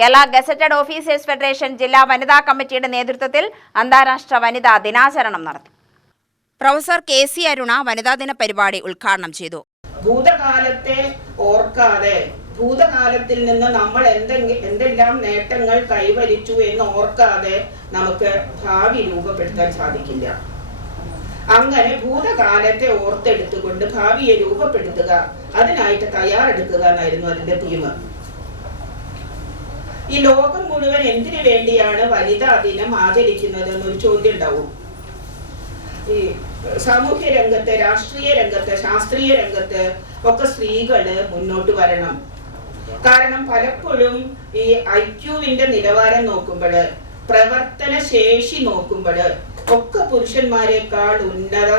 Kerala gazetted officers federation ജില്ലാ വനിതാ കമ്മിറ്റിയുടെ നേതൃത്വത്തിൽ അന്താരാഷ്ട്ര വനിതാ ദിനാചരണം നടത്തി. Professor K C. അരുണ വനിതാ ദിന പരിപാടി ഉദ്ഘാടനം ചെയ്തു. ഭൂതകാലത്തെ ഓർക്കാതെ ഭൂതകാലത്തിൽ നിന്ന് നമ്മൾ എന്തെല്ലാം നേട്ടങ്ങൾ കൈവരിച്ചു എന്ന് ഓർക്കാതെ നമുക്ക് ഭാവി രൂപപ്പെടുത്താൻ സാധിക്കില്ല. അങ്ങനെ ഭൂതകാലത്തെ ഓർത്തെടുത്തുകൊണ്ട് ഭാവിയെ രൂപപ്പെടുത്തുക, അതിനായിട്ട് തയ്യാറെടുക്കുക എന്നായിരുന്നു അതിന്റെ തീം. ഈ ലോകം മുഴുവൻ എന്തിനു വേണ്ടിയാണ് വനിതാ ദിനം ആചരിക്കുന്നത് എന്നൊരു ചോദ്യം ഉണ്ടാവും. ഈ സാമൂഹ്യ രംഗത്ത്, രാഷ്ട്രീയ രംഗത്ത്, ശാസ്ത്രീയ രംഗത്ത് ഒക്കെ സ്ത്രീകള് മുന്നോട്ട് വരണം. കാരണം പലപ്പോഴും ഈ ഐക്യുവിന്റെ നിലവാരം നോക്കുമ്പോൾ, പ്രവർത്തന ശേഷി നോക്കുമ്പോൾ ഒക്കെ പുരുഷന്മാരെക്കാൾ ഉന്നത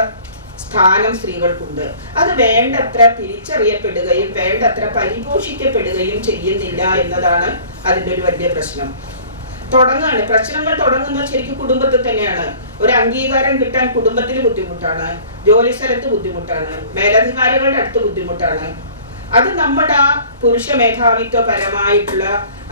സ്ഥാനം സ്ത്രീകൾക്കുണ്ട്. അത് വേണ്ടത്ര തിരിച്ചറിയപ്പെടുകയും വേണ്ടത്ര പരിപോഷിക്കപ്പെടുകയും ചെയ്യുന്നില്ല എന്നതാണ് അതിൻ്റെ ഒരു വലിയ പ്രശ്നം. പ്രശ്നങ്ങൾ തുടങ്ങുന്നത് ശരിക്കും കുടുംബത്തിൽ തന്നെയാണ്. ഒരു അംഗീകാരം കിട്ടാൻ കുടുംബത്തിൽ ബുദ്ധിമുട്ടാണ്, ജോലി സ്ഥലത്ത് ബുദ്ധിമുട്ടാണ്, മേലധികാരികളുടെ അടുത്ത് ബുദ്ധിമുട്ടാണ്. അത് നമ്മുടെ ആ പുരുഷ മേധാവിത്വപരമായിട്ടുള്ള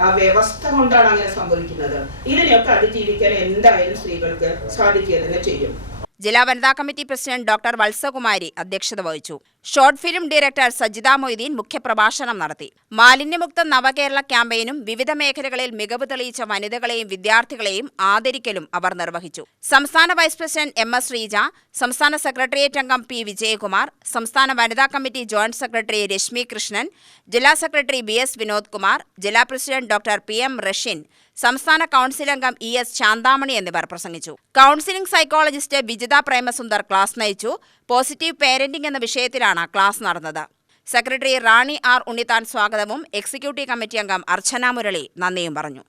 ആ വ്യവസ്ഥ കൊണ്ടാണ് അങ്ങനെ സംഭവിക്കുന്നത്. ഇതിനെയൊക്കെ അതിജീവിക്കാൻ എന്തായാലും സ്ത്രീകൾക്ക് സാധിക്കുക തന്നെ ചെയ്യും. ജില്ലാ വനിതാ കമ്മിറ്റി പ്രസിഡന്റ് ഡോക്ടർ വത്സകുമാരി അധ്യക്ഷത വഹിച്ചു. Short film director Sajitha Moideen മുഖ്യപ്രഭാഷണം നടത്തി. മാലിന്യമുക്ത നവകേരള ക്യാമ്പയിനും വിവിധ മേഖലകളിൽ മികവ് തെളിയിച്ച വനിതകളെയും വിദ്യാർത്ഥികളെയും ആദരിക്കലും അവർ നിർവഹിച്ചു. സംസ്ഥാന വൈസ് പ്രസിഡന്റ് എം.എസ്. ശ്രീജ, സംസ്ഥാന സെക്രട്ടേറിയറ്റ് അംഗം പി. വിജയകുമാർ, സംസ്ഥാന വനിതാ committee joint secretary Rashmi Krishnan, ജില്ലാ സെക്രട്ടറി ബി.എസ്. വിനോദ് കുമാർ, ജില്ലാ പ്രസിഡന്റ് ഡോക്ടർ പി.എം. റഷ്യൻ, സംസ്ഥാന കൗൺസിൽ അംഗം ഇ.എസ്. ശാന്താമണി എന്നിവർ പ്രസംഗിച്ചു. Counselling psychologist Vijitha Premasundar class നയിച്ചു. പോസിറ്റീവ് പേരന്റിംഗ് എന്ന വിഷയത്തിലാണ് ക്ലാസ് നടന്നത്. സെക്രട്ടറി റാണി ആർ. ഉണ്ണിത്താൻ സ്വാഗതവും എക്സിക്യൂട്ടീവ് കമ്മിറ്റി അംഗം അർച്ചന മുരളി നന്ദിയും പറഞ്ഞു.